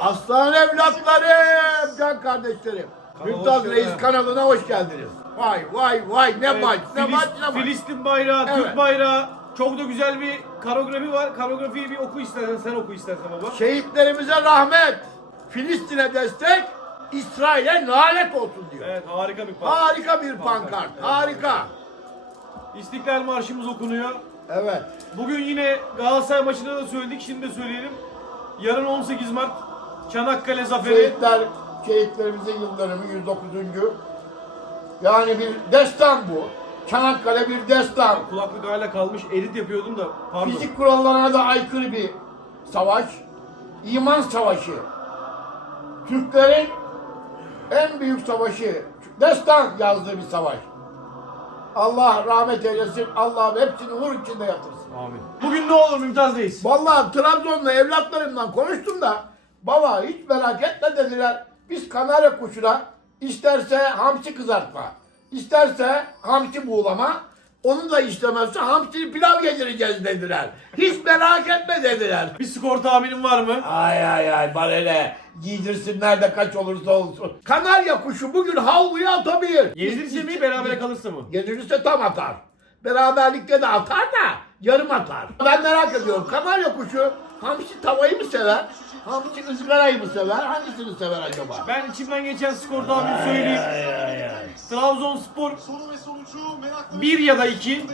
Aslan evlatlarım, can kardeşlerim. Mümtaz Reis kanalına hoş geldiniz. Vay vay vay ne maç ne maç ne maç. Filistin bayrağı, Evet. Türk bayrağı. Çok da güzel bir karografi var. Karografiyi bir oku istersen, sen oku istersen baba. Şehitlerimize rahmet, Filistin'e destek, İsrail'e lanet olsun diyor. Evet, harika bir pankart. Harika bir pankart, Evet. harika. İstiklal Marşımız okunuyor. Evet. Bugün yine Galatasaray maçında da söyledik, şimdi de söyleyelim. Yarın 18 Mart Çanakkale Zaferi. Şehitler, şehitlerimizin yıldönümü 109. Yani bir destan bu. Çanakkale bir destan. Kulaklık hala kalmış, edit yapıyordum da pardon. Fizik kurallarına da aykırı bir savaş. İman savaşı. Türklerin en büyük savaşı. Destan yazdığı bir savaş. Allah rahmet eylesin. Allah hepsini nur içinde yatırsın. Amin. Bugün ne olur Mümtaz Reis? Vallahi Trabzon'la evlatlarımla konuştum da baba hiç merak etme dediler. Biz kanarya kuşuna isterse hamsi kızartma, isterse hamsi buğulama, onu da istemezse hamsi pilav yedireceğiz dediler. Hiç merak etme dediler. Bir skor tahminin var mı? Ay ay ay bana ne giydirsinler de kaç olursa olsun. Kanarya kuşu bugün havluya atabilir. Yenilirse mi, berabere kalırsa mı? Yenilirse tam atar. Beraberlikte de atar da yarım atar. Ben merak ediyorum. Kanarya kuşu hamsi tavayı mı sever? Hamsi ızgarayı mı sever? Hangisini sever acaba? Ben içimden geçen skor tahmini söyleyeyim. Ay ay ay. Trabzonspor Sonu ve sonucu merakla 1 ya da 2,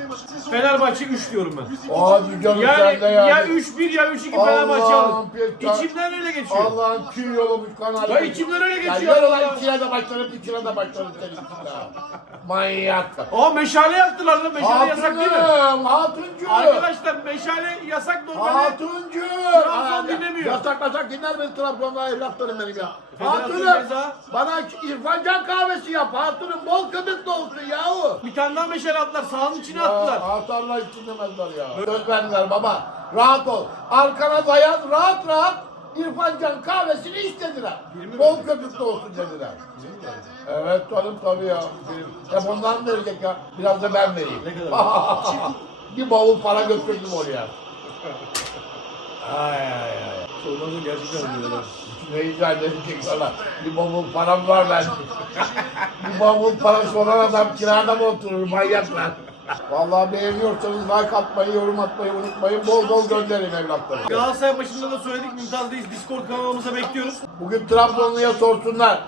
Fenerbahçe 3 diyorum ben. Hadi canım Yani sen de yani. ya 3-1 ya 3-2 Fenerbahçe alır. Allah'ım İçimden öyle geçiyor. Allah'ın tüy yolumuş kanarya. Ya içimden öyle Ya geçiyor yürü Allah. lan içine de başlarım, içine de başlarım senin içinde. Manyak. Aa meşale yaktılar lan meşale yasak değil mi? Hatunum, hatuncu. Arkadaşlar meşale yasak normalde. Hatuncu. Trabzon Aa, dinlemiyor. Yasak yasak dinler beni Trabzon'da evlatlarım benim ya. Federasyon Hatunum ceza. bana İrfan Can kahvesi yap. Hatunum bol köpüklü olsun yahu. Bir tane daha meşale attılar sahanın içine Ya, attılar. Atarlar için demezler ya. Söz verdiler baba. Rahat ol. Arkana dayan rahat rahat. İrfan Can kahvesini istediler. Yirmi Bol mi? köpüklü olsun dediler. Evet canım tabii ya. Hep ondan verecek ya. Biraz da ben vereyim. Ne kadar? bir bavul para götürdüm oraya. Ay ay ay. Sormanın gerçekten diyorlar. Ne güzel verecek sana. Bir bavul param var ben. bavul parası olan adam kirada mı oturur manyaklar. Vallahi beğeniyorsanız like atmayı, yorum atmayı unutmayın. Bol bol gönderin evlatlarım. Galatasaray başında da söyledik Mümtaz'dayız. Discord kanalımıza bekliyoruz. Bugün Trabzonlu'ya sorsunlar.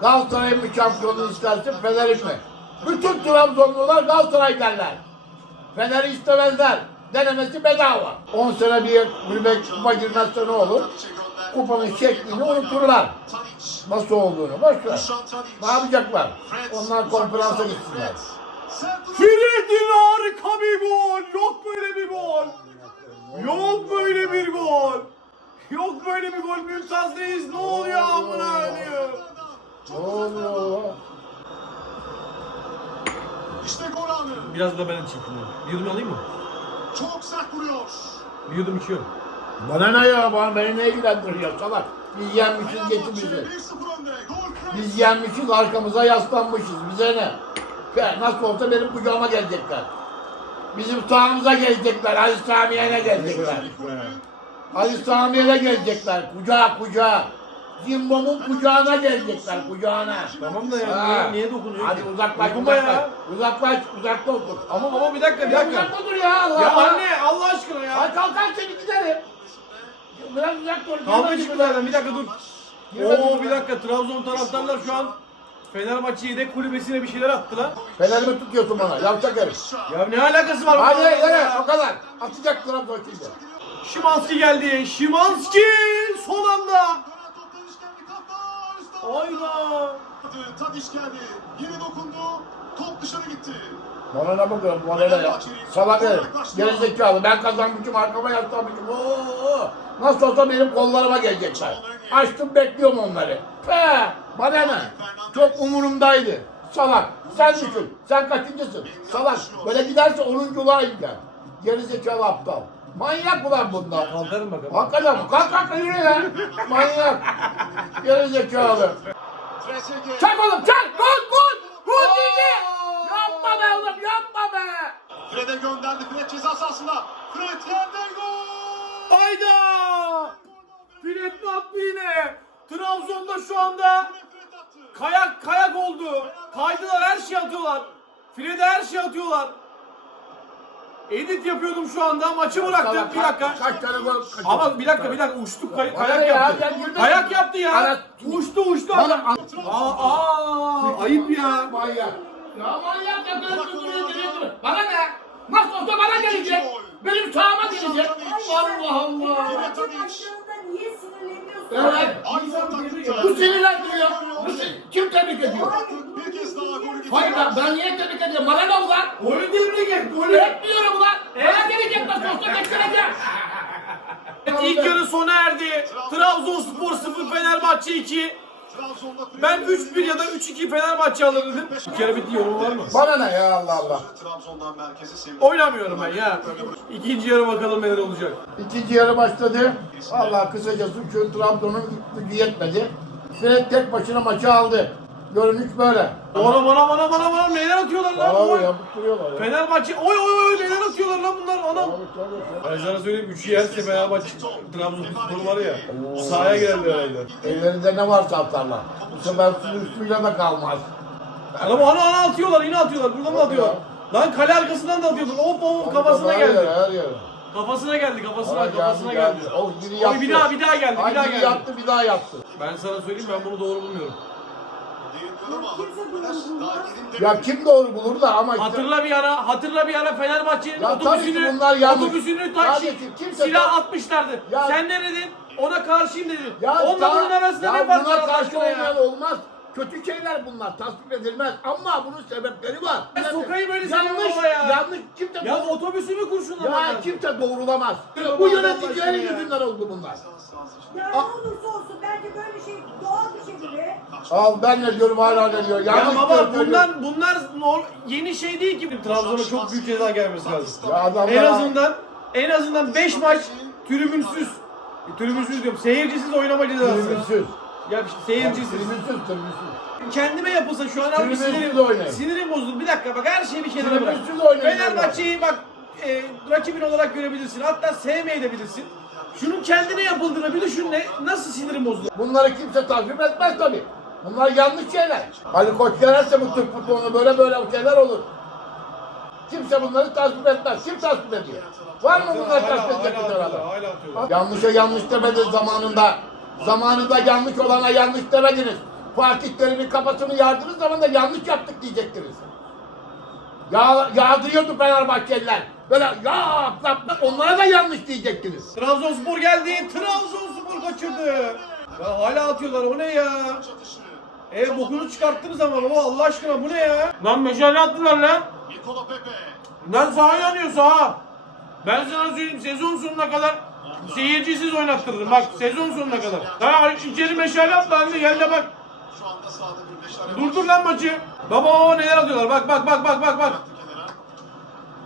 Galatasaray'ın mı şampiyonluğu istersin, Fener'in mi? Bütün Trabzonlular Galatasaray derler. Fener'i istemezler. Denemesi bedava. 10 sene bir kulübe kupa girmezse ne olur? Kupanın şeklini unuturlar. Nasıl olduğunu. Boş ver. Ne yapacaklar? Onlar konferansa gitsinler. Fred'in harika bir gol. Yok böyle bir gol. Yok böyle bir gol. Yok böyle bir gol Mümtaz'dayız. Ne oluyor amına koyayım? Ne oluyor? İşte gol anı. Biraz da ben içeyim şunu. Bir yudum alayım mı? Çok sert vuruyor. Bir yudum içiyorum. Bana ne ya? Bana beni ne ilgilendiriyor salak? Biz yenmişiz geçmişiz. 1-0 önde. Gol Fred. Biz yenmişiz arkamıza yaslanmışız. Bize ne? Ya nasıl olsa benim kucağıma gelecekler. Bizim sahamıza gelecekler. Ali Sami'ye ne gelecekler? Ali Sami'ye ne gelecekler? Kucağa kucağa. Cimbom'un kucağına gelecekler kucağına. Tamam da ya Ha. niye, dokunuyor Hadi ki? uzaklaş Dokunma uzaklaş. ya. Uzaklaş uzakta otur. Ama baba bir dakika bir Ya dakika. uzakta dur ya Allah Ya Allah. anne Allah aşkına ya. Hadi kalk kalk seni giderim. Biraz uzak dur. Kavga çıktı zaten bir dakika dur. Oo bir dakika Trabzon taraftarlar şu an Fenerbahçe yedek kulübesine bir şeyler attı lan. Fenerimi tutuyorsun bana. Yapacak herif. Ya ne alakası var? Hadi evet o kadar. Atacak Trabzon şimdi. Şimanski geldi. Şimanski son anda. Ayda. Tadiş geldi. Yine dokundu. Top dışarı gitti. Bana ne bakıyorum bana ne ya? Salak. Gerizekalı. Ben kazanmışım arkama yaslanmışım. Oo. Nasıl olsa benim kollarıma gelecekler. Açtım bekliyorum onları. Pe, bana ne? Çok umurumdaydı. Salak. Sen düşün. Sen kaçıncısın? Salak. Böyle giderse onunculuğa gider. Gerizekalı aptal. Manyak ulan bunlar. Kalkarım bakalım. Hakikaten mi? Kalk kalk yürü ya. Manyak. Gerizekalı. Trezeguet. Çak oğlum çak. Gol gol. Gol dedi. Yapma be oğlum yapma be. Fred'e gönderdi. Fred ceza sahasında. Fred yerde gol. Ayda. Fred ne yaptı yine? Trabzon'da şu anda kayak kayak oldu. Kaydılar her şey atıyorlar. Fred'e her şey atıyorlar. Edit yapıyordum şu anda maçı bıraktım bir dakika. Kaç tane gol kaçırdın? Ama bir dakika bir dakika uçtuk kay- Bana kayak ne ya? yaptı. Sen girdin. Kayak yaptı ya. Ana- Uçtu uçtu Bana Aa, aa ayıp ya. Manyak. Ya manyak ya geliyor. Bana ne? Nasıl olsa bana gelecek. Benim sağıma gelecek. Allah Allah. Başlarında niye sinirleniyorsun? Evet. Bu sinirlendiriyor. Bu sin- Kim tebrik ediyor kez daha golü getirdi. Hayır ben, ben niye tebrik ediyorum? Bana ne ulan? Golü tebrik et golü. Etmiyorum ulan. Bana gelecek olsa geçireceğim. Evet, İlk yarı sona erdi. Trabzonspor 0 Fenerbahçe 2. Trabzon'da Fred Ben 3-1 ya da 3-2 Fenerbahçe alır dedim. Bir kere bitti yorum var mı? Bana ne ya Allah Allah. Oynamıyorum ben ya. İkinci yarı bakalım neler olacak. İkinci yarı başladı. Allah kısacası şu Trabzon'un gücü yetmedi. Fred tek başına maçı aldı. Görünüş böyle. Bana bana bana bana bana neler atıyorlar lan? Vallahi Oy. yapıp duruyorlar ya. Fenerbahçe oy oy oy neler atıyorlar lan bunlar anam. Tabii, tabii, tabii. Ben sana söyleyeyim 3'ü yerse Fenerbahçe Trabzonspor var ya sahaya girerler herhalde. Ellerinde ne varsa atarlar. Bu sefer su üstüyle de kalmaz. Ama ana ana atıyorlar yine atıyorlar buradan da atıyorlar. Lan kale arkasından da atıyorlar. Hop hop kafasına Her yere, geldi. Her yere. Kafasına geldi kafasına Aa, kafasına geldi, geldi. geldi. Oh, biri Oy, yaptı. bir daha bir daha geldi bir daha biri geldi. yaptı bir daha yaptı. Ben sana söyleyeyim ben bunu doğru bulmuyorum. Ya kim doğru bulur da ama işte. Hatırla bir ara, hatırla bir ara Fenerbahçe'nin Ya tabii ki otobüsünü, bunlar yanlış. otobüsünü taş, Kardeşim, kimse- silah atmışlardı. Ya- Sen ne dedin? Ona karşıyım dedin. Ya Onunla bunun arasında ya ne fark var buna Allah karşı aşkına ya? olmayan olmaz. Kötü şeyler bunlar. Tasvip edilmez. Ama bunun sebepleri var. Ben sokayım öyle seni yanlış, baba ya. yanlış kimse Ya doğru- otobüsümü kurşunlamak ya lazım. kimse doğrulamaz. Ya Bu Allah yöneticilerin aşkına ya. yüzünden oldu bunlar. Ya ne olursa olsun bence böyle şey doğal bir şekilde Al ben ne diyorum hala ne diyor. Ya Yanlış baba diyor, bunlar bunlar nor- yeni şey değil ki. Trabzon'a çok büyük ceza gelmesi lazım. Ya adamlar En azından en azından 5 maç tribünsüz. Tribünsüz diyorum. Seyircisiz oynama cezası. Tribünsüz. Ya seyircisiz. Tribünsüz, tribünsüz. Kendime yapılsa şu an abi Tribünsüz sinirim, oynayın. sinirim bozuldu. Bir dakika bak her şeyi bir kenara bırak. Tribünsüz oynayın Fenerbahçe'yi bak e, rakibin olarak görebilirsin. Hatta sevmeyebilirsin. Şunun kendine yapıldığını bir düşün ne, nasıl sinirim bozuldu. Bunları kimse tasvip etmez tabii. Bunlar yanlış şeyler. Ali Koç gelirse bu Türk futboluna böyle böyle şeyler olur. Kimse bunları tasvip etmez. Kim tasvip ediyor? Var mı bunları tasvip edecek bir atıyorlar. Yanlışa yanlış demediniz zamanında. Zamanında yanlış olana yanlış demediniz. Fatih Terim'in kafasını yardığınız zaman da yanlış yaptık diyecektiniz. Ya, yağdırıyordu Fenerbahçeliler. Böyle ya yaptık onlara da yanlış diyecektiniz. Trabzonspor geldi. Trabzonspor kaçırdı. Ya hala atıyorlar o ne ya? E bokunu çıkarttınız ama baba Allah aşkına bu ne ya? Lan meşale attılar lan. Nikola Pepe. Lan saha yanıyor saha. Ben sana söyleyeyim sezon sonuna kadar seyircisiz oynattırırım bak sezon sonuna kadar. Ha içeri meşale at lan gel de bak. Durdur lan maçı. Baba o neler atıyorlar bak bak bak bak bak bak.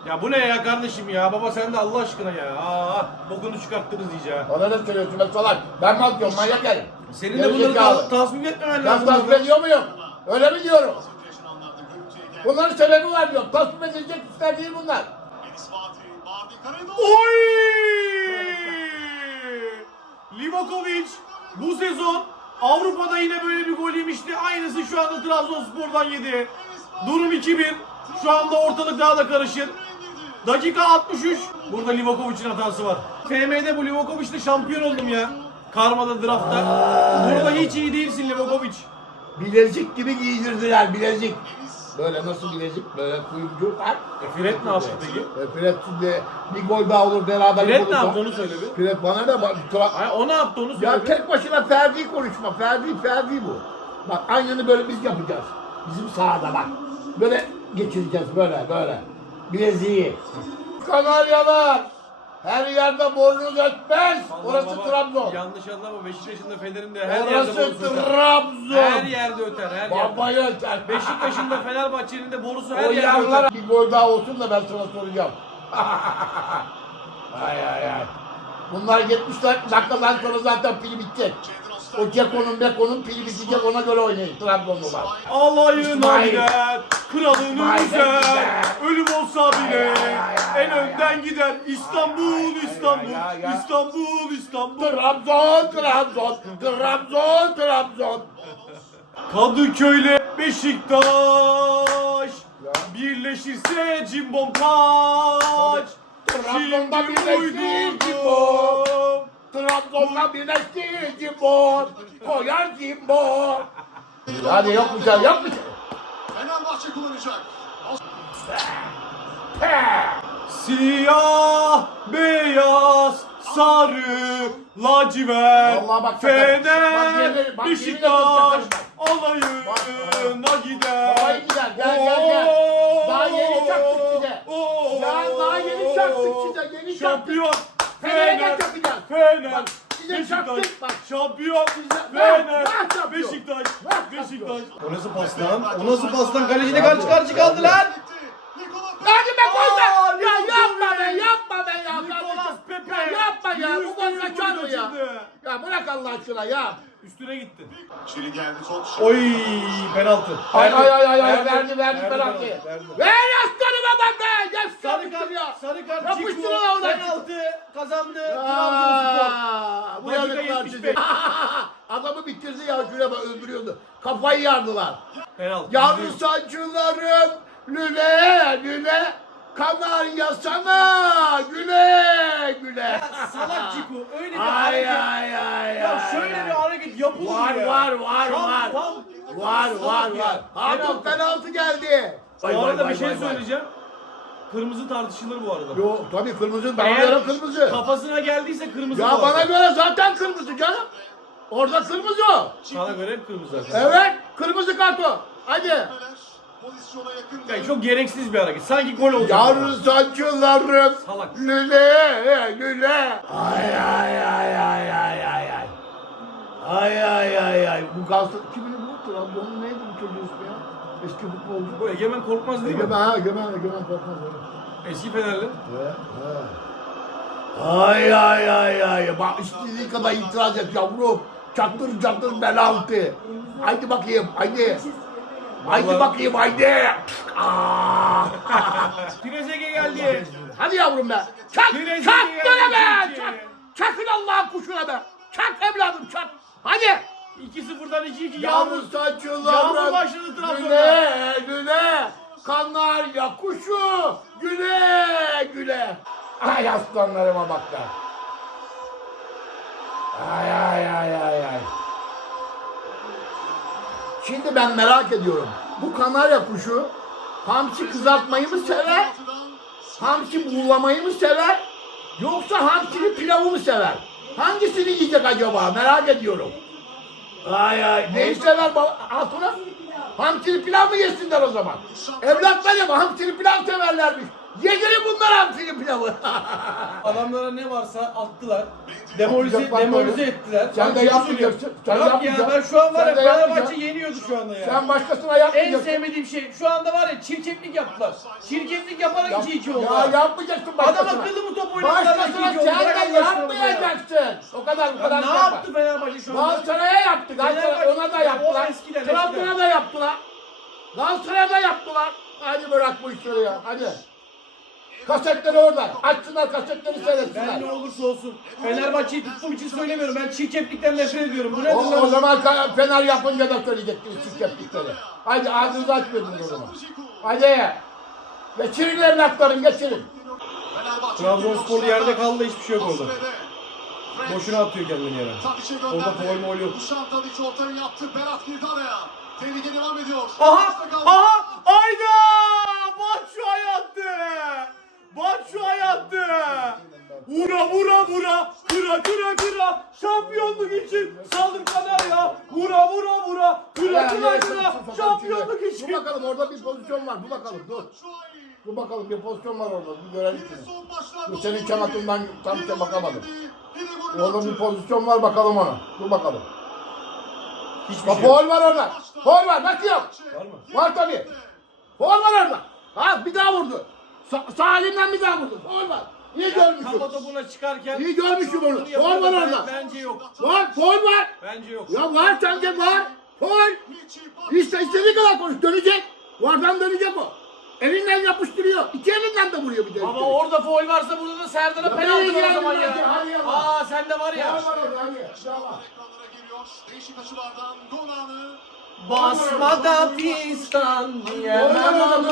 Ya bu ne ya kardeşim ya baba sen de Allah aşkına ya. Aa, bokunu çıkarttınız iyice ha. Ona ne söylüyorsun be salak? Ben mi atıyorum manyak herif? Senin de bunları ta- tasvip etmemen Ben lazım. tasvip ediyor muyum? Öyle mi diyorum? Bunların sebebi var diyorum. Tasvip edilecek işler değil bunlar. Oy! Livakovic bu sezon Avrupa'da yine böyle bir gol yemişti. Aynısı şu anda Trabzonspor'dan yedi. Durum 2-1. Şu anda ortalık daha da karışır. Dakika 63. Burada Livakovic'in hatası var. FM'de bu Livakovic'le şampiyon oldum ya. Karma'da draftta. Burada hiç iyi değilsin Livakovic. Bilezik gibi giydirdiler bilezik. Böyle nasıl bilezik? Böyle kuyumcu var. E Fred ne yaptı peki? E, Fred şimdi bir gol daha olur beraber. Fred ne yaptı onu söyle bir. Fred bana ne bak. Ay, o ne yaptı onu söyle ya bir. tek başına Ferdi konuşma. Ferdi Ferdi bu. Bak aynını böyle biz yapacağız. Bizim sahada bak. Böyle geçireceğiz böyle böyle. Bileziği. Kanaryalar. Her yerde bornuz ötmez. Orası Baba, Trabzon. Yanlış anlama Beşiktaş'ın da Fener'in de her yerde Orası borusu öter. Trabzon. Her yerde öter her yerde. Babayı öter. Beşiktaş'ın da Fenerbahçe'nin de borusu her O yerde öter. bir gol daha olsun da ben sana soracağım. ay ay ay. Bunlar 70 dakikadan sonra zaten pili bitecek. O Ceko'nun Beko'nun pili bitecek ona göre oynayın İsmail. gider, kralını İsmail üzer, gider. ölüm olsa bile en önden gider. İstanbul, İstanbul. İstanbul, İstanbul. Trabzon, Trabzon, Trabzon, Trabzon. Kadıköy'le Beşiktaş birleşirse cimbom kaç. Trabzon'da Şimdi birleşti uydurdum. cimbom. Trabzon'la birleşti Cimbom. Koyar Cimbom. Hadi yok mu şey, yok mu şey? Fenerbahçe kullanacak. Siyah, beyaz, sarı, lacivert, Vallahi bak çakarım. Bak Fener, yemin- bak yemin Beşiktaş ederim alayına gider. Vallahi gider, gel, gel, gel. Daha yeni çaktık size. oo, Ya daha yeni çaktık size, yeni çaktık. Şampiyon, Fener'e Fener, çakacağız. Fener, Bak, size Beşiktaş, çaktık bak. şampiyon, Size- Fener, Bak, bak. Beşiktaş, Bak Beşiktaş. O nasıl pas lan? O nasıl pas lan? Kaleciyle karşı karşı kaldı lan. Hadi be koy be. Aa, Ya yapma be, yapma be ya. Nicolas kardeşim. Pepe. Ya yapma ya. Bu gol kaçar mı ya? Ya bırak Allah aşkına ya. Üstüne gitti. İçeri geldi top. Oy penaltı. Ay ay ay ay ay Verdi, verdi verdi. Ver aslanım adam be. Gel Sarı sarı kart, ya. sarı kart, Yapıştır Ciku, ona oradan. penaltı kazandı. Trabzonspor. Bu 75. sizi. Adamı bitirdi ya şuraya bak öldürüyordu. Kafayı yardılar. Penaltı. Yavru sancılarım lüle lüle kanarya sana güle güle. Ya salak Ciku öyle bir Ay hareket. ay ay Ya ay, şöyle ay. bir hareket yapılır Var ya. var var Tam- var. tam- Var var ya. var. Hatun penaltı geldi. Vay, Bu arada vay, bir şey vay, vay. Kırmızı tartışılır bu arada. Yo tabii kırmızı bana Eğer göre kırmızı. Kafasına geldiyse kırmızı Ya bu bana arada. göre zaten kırmızı canım. Orada kırmızı o. Sana göre hep kırmızı zaten. Evet kırmızı kart o. Hadi. Pozisyona yakın. Yani çok gereksiz bir hareket. Sanki gol olacak. Yavru sancılarım Salak. lüle lüle. Ay ay ay ay ay ay ay. Ay ay ay ay. Bu Galatasaray kimin bu? Trabzon'un neydi bu çocuğun ismi ya? Eski futbolcu. Bu Egemen Korkmaz değil mi? Egemen ha Egemen Egemen korkmaz. öyle. Eski Fenerli. He, he. Ay ay ay ay. Bak istediğin kadar itiraz et yavrum. Çattır çattır bel altı. Haydi bakayım haydi. Haydi Vallahi- bakayım haydi. Aa. Trezeguet geldi. Hadi yavrum be. Çak, Trezeguet çak döne be. geldi. Çak. Çakın Allah'ın kuşuna be. Çak evladım çak. Hadi. 2-0'dan 2-2 Yavru yağmur. saçılar. Yağmur başladı. Kanarya kuşu. Güle güle. Ay aslanlarıma bak be. Ay ay ay ay ay. Şimdi ben merak ediyorum. Bu kanarya kuşu hamsi kızartmayı mı sever? Hamsi buğulamayı mı sever? Yoksa hamsili pilavı mı sever? Hangisini yiyecek acaba? Merak ediyorum. Ay ay. Neyi sever? Hatuna? Hamsili pilav mı yesinler o zaman? Evlatlarım hamsili pilav severlermiş. Yedirin bunlar hamsili pilavı. Adamlara ne varsa attılar. Demolize, Yapacak demolize böyle. ettiler. Sen de şey yapmayacaksın. Sen Yok ya yapmayacaksın. ben şu an var Sen ya de Fenerbahçe yapmayacaksın. yeniyordu şu anda ya. Sen başkasına En yapmayacaksın. sevmediğim şey şu anda var ya çirkeflik yaptılar. Çirkeflik yaparak Yap- 2-2 oldu. Ya yapmayacaksın başkasına. Adam akıllı mı top oynadılar? Başkasına 2-2 oldu. sen Bırak de Allah aşkına yapmayacaksın. O kadar bu kadar ne yapma. yaptı Fenerbahçe şu anda? Galatasaray'a yaptı. Galatasaray Fenerbahçe- ona da Ya o yaptılar. eskiden, Trabzon'a da yaptılar. Galatasaray'a da yaptılar. Hadi bırak bu işleri ya. Hadi. Kasetleri orada. Açsınlar kasetleri Ben seyretsinler. ne olursa olsun Fenerbahçe'yi tuttuğum için söylemiyorum. Ben çirkeflikten nefret ediyorum. Bu nedir O, o lan? zaman ka- Fener yapınca da söyleyecektiniz çirkeflikleri. Hadi ağzınızı açmıyordunuz o zaman. Hadi. Geçirin evlatlarım geçirin. Trabzonspor yerde kaldı hiçbir şey yok orada. Boşuna atıyor kendini yere. Orada foul mol yok. Duşan Tadiç ortaya yaptı. Berat girdi araya. Tehlike devam ediyor. Aha! Aha! Ayda! Batshuayi attı! Batshuayi attı! Vura vura vura! Kıra kıra kıra! Şampiyonluk için! Saldır Kanarya! Vura vura vura! Kıra Ya, kıra ya, kıra! Şampiyonluk için! Dur bakalım orada bir pozisyon var. Dur bakalım dur. Dur bakalım bir pozisyon var orada. Bir görelim şunu. Bu senin çanakından tam tam bakamadım. Orada bir pozisyon var bakalım ona. Dur bakalım. Hiçbir Bak şey yok. var orada. Foul var. Bakıyorum. Var mı? Var tabii. Foul var orada. Ha bir daha vurdu. Sa sağ elinden bir daha vurdu. Foul var. İyi görmüşüm. Kafa topuna çıkarken görmüşüm onu. yapıyor Gol var da ben- orada. Bence yok. Var, foul var. Bence yok. Ya var sence var. Richie İşte istediği kadar konuş. Dönecek. Vardan dönecek o. Elinden yapıştırıyor. İki elinden de vuruyor bir de. Ama üstelik. orada foul varsa burada da Serdar'a Ya penaltı var o zaman ya. ya, hadi ya. Aa sende var ya. Var var orada, hadi. Bravo. ekranlara geliyor. Değişik açılardan gol anı. Basma da pistan diyemem ama.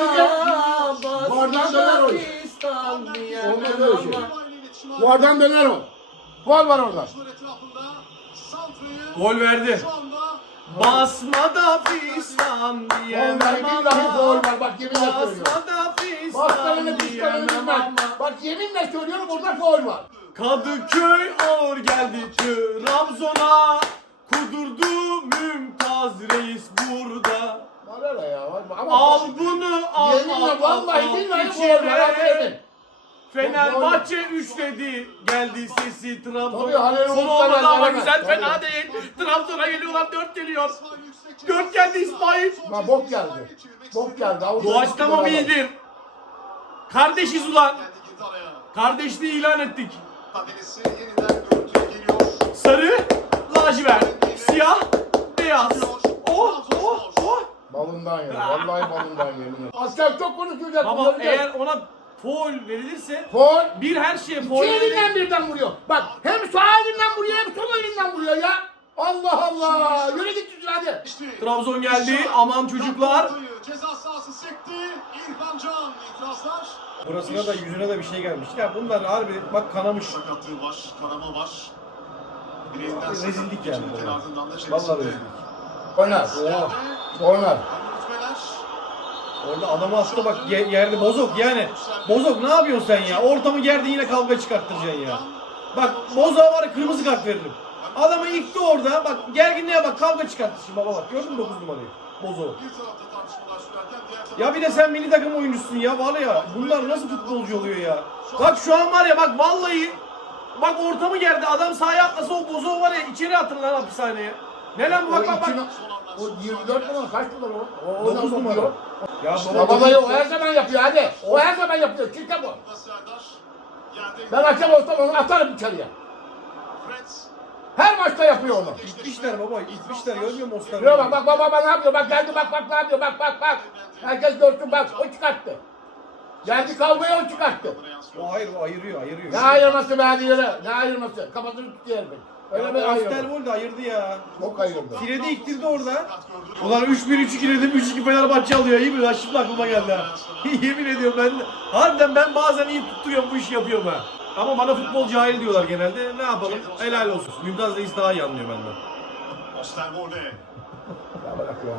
Basma da o. pistan diyemem şey. ama Vardan döner o. Foul var orada. Gol verdi. şu anda Basma da pistan diyemem ama var. Bak yeminle söylüyorum. Basma da pistan diyemem ama Bak yeminle söylüyorum orada foul var. Kadıköy ağır geldi Trabzon'a Kudurdu Mümtaz Reis burada Var öyle ya. Var. Ama Al bunu al al Yeminle al, vallahi al billahi içeri. foul var. Hadi yemin. Fenerbahçe üçledi geldi sesi Trabzon. Tabii, Halil Son Umut'la olmadı ama güzel Tabii. fena değil. Trabzon'a geliyorlar dört geliyor. Dört geldi İsmail. Bak bok geldi. Bok geldi. Avuçta Doğaçlama beraber. iyidir. Kardeşiz ulan. Kardeşliği ilan ettik. Sarı, lacivert, siyah, beyaz. Oh oh oh. Balından yemin. Vallahi balından yemin. ederim. Asker çok konuşacak. Baba eğer ona foul verilirse Foul. bir her şeye foul İki elinden birden vuruyor. Bak hem sağ elinden vuruyor hem sol elinden vuruyor ya. Allah Allah. Yürü git çocuğun hadi. İşte Trabzon geldi. Aman çocuklar. Ceza sahası sekti. İrfan Can itirazlar. Burasına da yüzüne de bir şey gelmiş. Ya bunlar harbi bak kanamış. Sakatlığı var, kanama var. Rezillik yani Vallahi çenesinde. rezillik. Oynar. Yerde Oynar. Orada adamı attı bak ye- yerde bozok yani. Bozok ne yapıyorsun sen ya? Ortamı gerdi yine kavga çıkarttıracaksın ya. Bak bozoğa var kırmızı kart veririm. Adamı yıktı orada. Bak gerginliğe bak kavga çıkarttı şimdi baba bak. Gördün mü 9 numarayı? Bozoğu. Bir tarafta tartışmalar sürerken diğer tarafta... Ya bir de sen milli takım oyuncusun ya var ya. Bunlar nasıl futbolcu oluyor ya? Bak şu an var ya bak vallahi bak ortamı gerdi. Adam sahaya atlasa o bozoğu var ya içeri atın lan hapishaneye. Ne lan bu bak bak bak. o 24 numara kaç numara o? O, o 9 nasıl numara. Ya babayı o her zaman yapıyor hadi. O her zaman yapıyor. Şirket bu. Ben akşam olsam onu atarım içeriye. Her maçta yapıyor onu. İtmişler baba, itmişler görmüyor musun bak bak bak bak ne yapıyor bak geldi bak bak ne yapıyor bak bak bak. Herkes görsün bak o çıkarttı. Geldi kavgaya o çıkarttı. O hayır, o ayırıyor, ayırıyor. Ne ayırması be hadi yürü. Ne ayırması? Kafasını tutuyor herifin. Öyle bir ayırma. Osterwold ayırdı ya. Çok ayırdı. Fredi iktirdi orada. Ulan 3-1-3-2 dedim, 3-2 Fenerbahçe alıyor. İyi mi lan? Şimdi aklıma geldi ha. Yemin ediyorum ben, harbiden ben bazen iyi tutturuyorum bu işi yapıyorum ha. Ama bana futbol cahil diyorlar genelde. Ne yapalım? Helal olsun. Mümtaz Reis daha iyi anlıyor benden. Osterwolde. Ya bırak ya.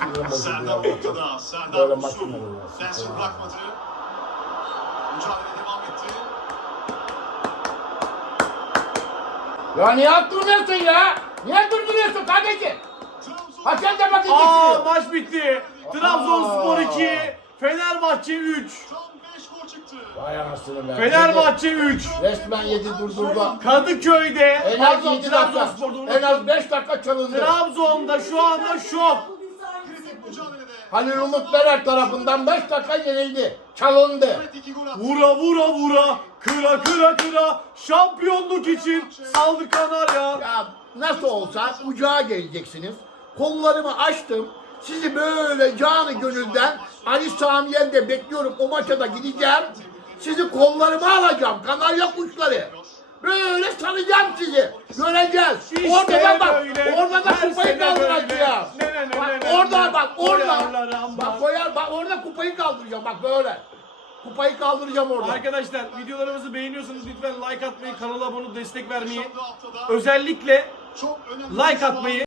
Sinirim bozuldu Serdar ya. ortada. Serdar Böyle Usul. olur ya? Nelson bırakmadı. Mücadele devam etti. Ya niye attırmıyorsun ya? Niye durduruyorsun kardeşim? Hakem de bakın Aa geçiyor. maç bitti. Trabzonspor 2, Fenerbahçe 3. Tam 5 gol çıktı. Vay anasını be. Fenerbahçe 3. Yedi. Resmen yedi durdurdu. Kadıköy'de, En az pardon 7 dakika. Trabzonspor'da En az unuttum. 5 dakika çalındı. Trabzon'da şu anda şok. Kritik mücadelede. Halil Umut Berer tarafından 5 dakika yenildi. Çalındı. Vura vura vura, kıra kıra kıra, şampiyonluk için saldı Kanarya. Ya nasıl olsa ucağa geleceksiniz. Kollarımı açtım. Sizi böyle canı gönülden Ali Samiyen de bekliyorum. O maça da gideceğim. Sizi kollarıma alacağım. Kanarya kuşları. Böyle saracağım sizi. Göreceğiz. İşte orada da bak. böyle, Orada da kupayı kaldıracağım. böyle. Ne, ne, ne, Bak orada bak orada. Bak koyar bak orada kupayı kaldıracağım. Bak böyle. Kupayı kaldıracağım orada. Arkadaşlar videolarımızı beğeniyorsanız lütfen like atmayı, kanala abone olup destek vermeyi, özellikle çok önemli like atmayı